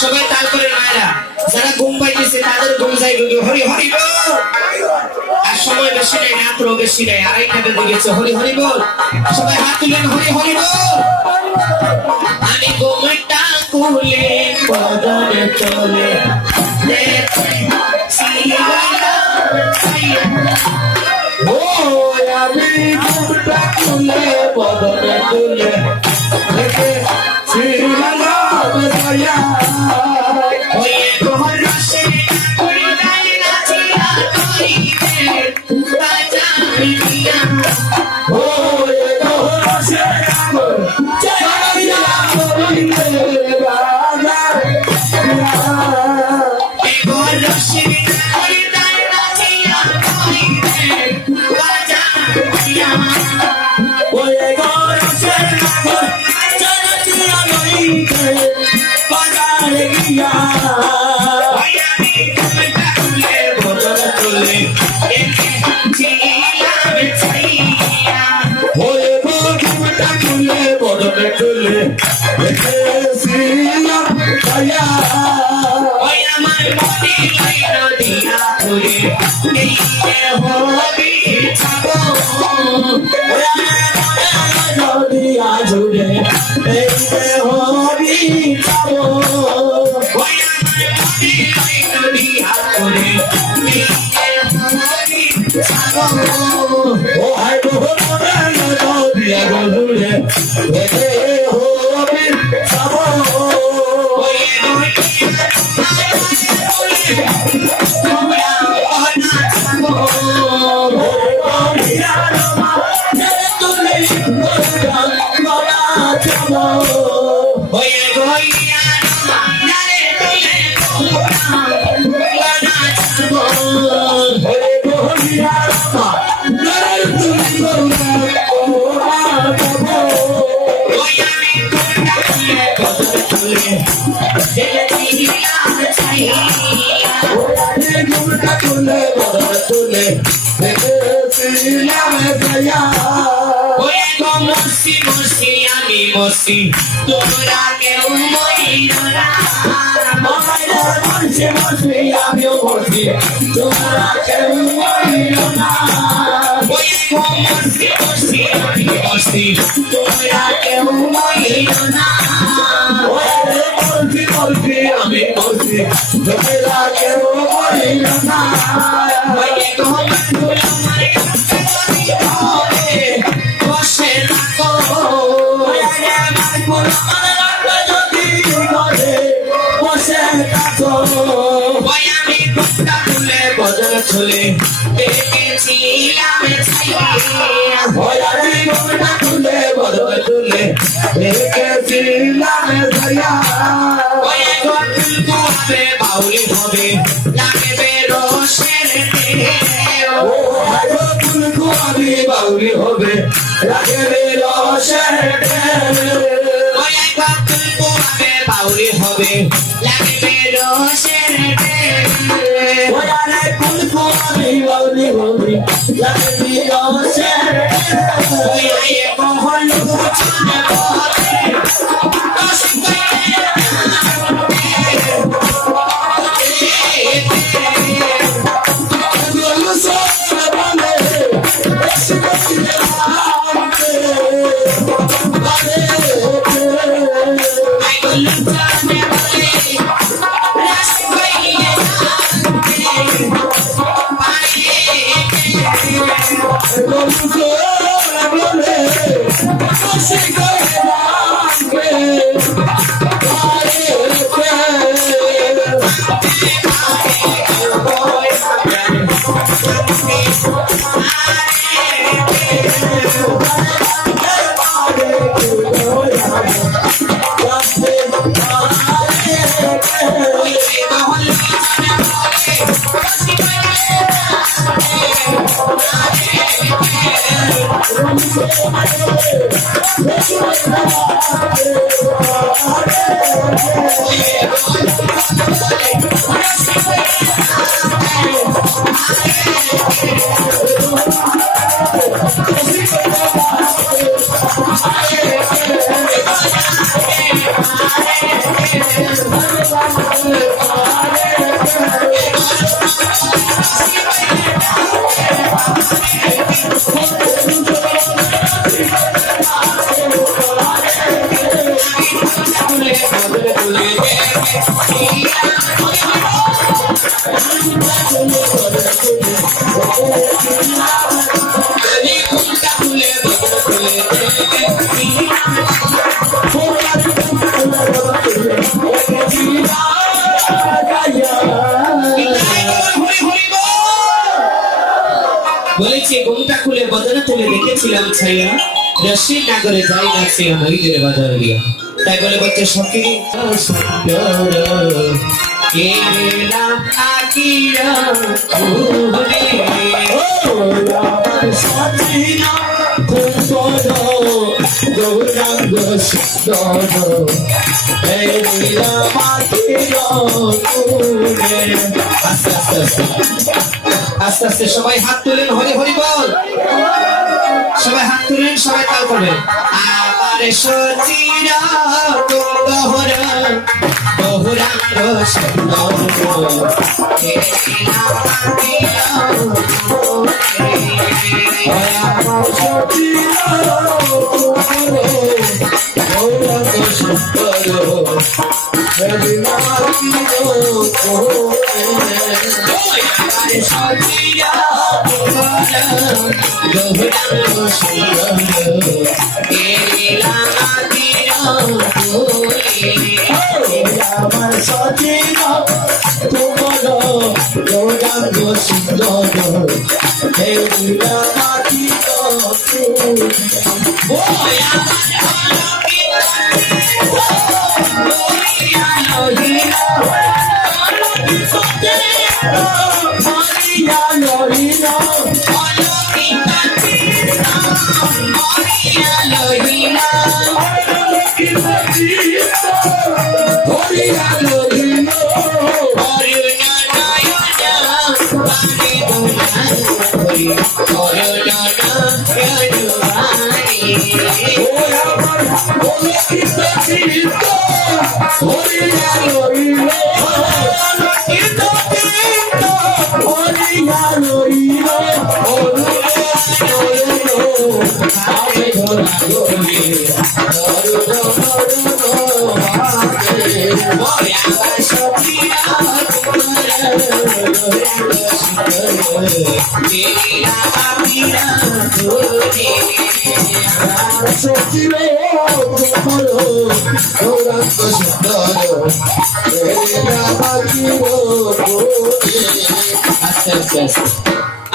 সবাই তাল করে মায়েরা যারা ঘুম পাইতেছে তাদের ঘুম যাই হরি হরি বল। আর সময় বেশি নাই, রাত্র বেশি নাই, 2:30টার দিকে গেছে। হরি হরি বল, সবাই হাত তুলেন, হরি হরি বল। আমি ঘুমটা খুলে বদনে চলে আমি ঘুমটা খুলে বদনে চলে নদিয়া ঘুরে এই যে হরি ছাগো নদিয়া ঘুরে এই যে হরি ছাগো নদিয়া ঘুরে এই যে হরি ছাগো ও হাই গো নদিয়া ঘুরে এই হরি ছাগো Mosi, তোমরা কেউ মরিও না mosi আমি mosi তোমরা কেউ মরিও না mosi আমি mosi তোমরা কেউ মরিও না mosi আমি mosi তোমরা কেউ মরিও না বসে থাকো আমি ঘুমটা খুলে বদল খুলে দেখেছিলাম আমি ঘুমটা খুলে বদল খুলে দেখেছিলাম হবে বাউলি হবে লাগবে রোশের আমি বাউলি হবে লাগবে রোশের বাউলি হবে লাগবে রোশের আমি বাউলি হবে লাগবে রোশের মোহন বলেছি ঘুমটা খুলে বদনা তুলে দেখেছিলাম ছাইয়া রশি নাগরে যাই না সে হরিদের বাজার দিয়া তাই বলে বলছে সখী কেলা আকিরা ওরে সাজিনা কোসনো গৌরাঙ্গ সুন্দর এই নীলা মাটিরা ওরে আস্তে আস্তে সবাই হাত তুলেন হরি হরি বল সবাই হাত তুলেন সবাই তাল করবেন আমার সচিরা গৌরাঙ্গ সুন্দর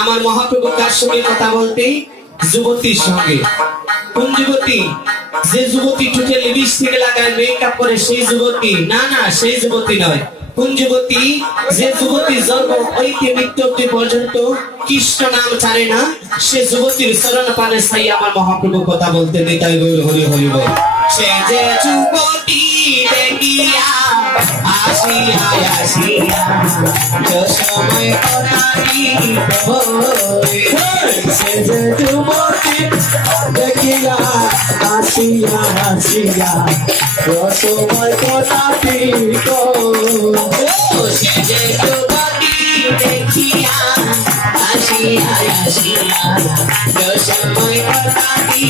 আমার মহাপ্রভু কার সঙ্গে কথা বলতে যুবতীর সঙ্গে। কোন যুবতী? যে যুবতী ঠোঁটে লিপস্টিক লাগায় মেকআপ করে সেই যুবতী না, না সেই যুবতী নয়। কোন যুবতী? যে যুবতী জন্ম হইতে মৃত্যু অবধি পর্যন্ত কৃষ্ণ নাম ছাড়ে না, সে যুবতীর চরণ পানে ছাই আমার মহাপ্রভু কথা বলতে নিতাই গৌর হরি হরি বল। সে যে যুবতী দেখিয়া আসিয়া আসিয়া সময় সে যে যুবতী দেখিয়া আসিয়া আসিয়া সময় কটাতি সে যে যুবতী দেখিয়া আসিয়া আসিয়া সময় কটাতি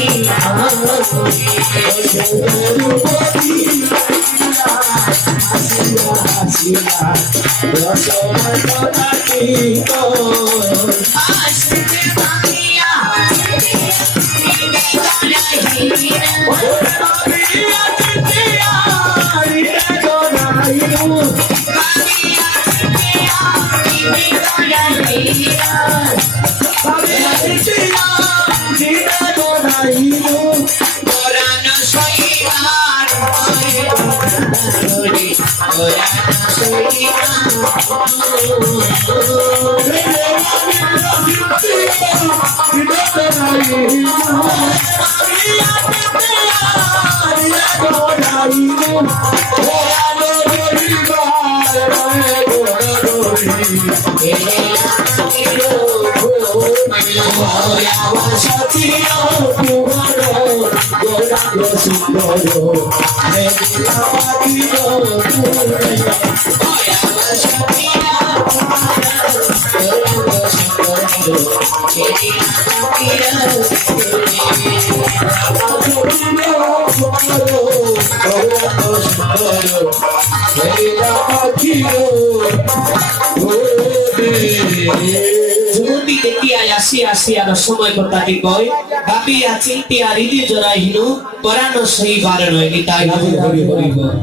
সময় কথাটি কয় ভাবিয়া চিন্তিয়া হৃদয় জড়াইহীন পরানো সেই বার নয় নিতাই হরি হরি হরি বল।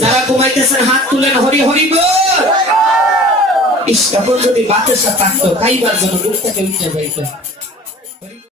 যারা ঘুমাইতেছেন হাত তুলেন হরি হরি বল। ইস, তখন যদি বাতাসা থাকতো খাইবার জন্য মুখ থেকে উঠে যাইতো।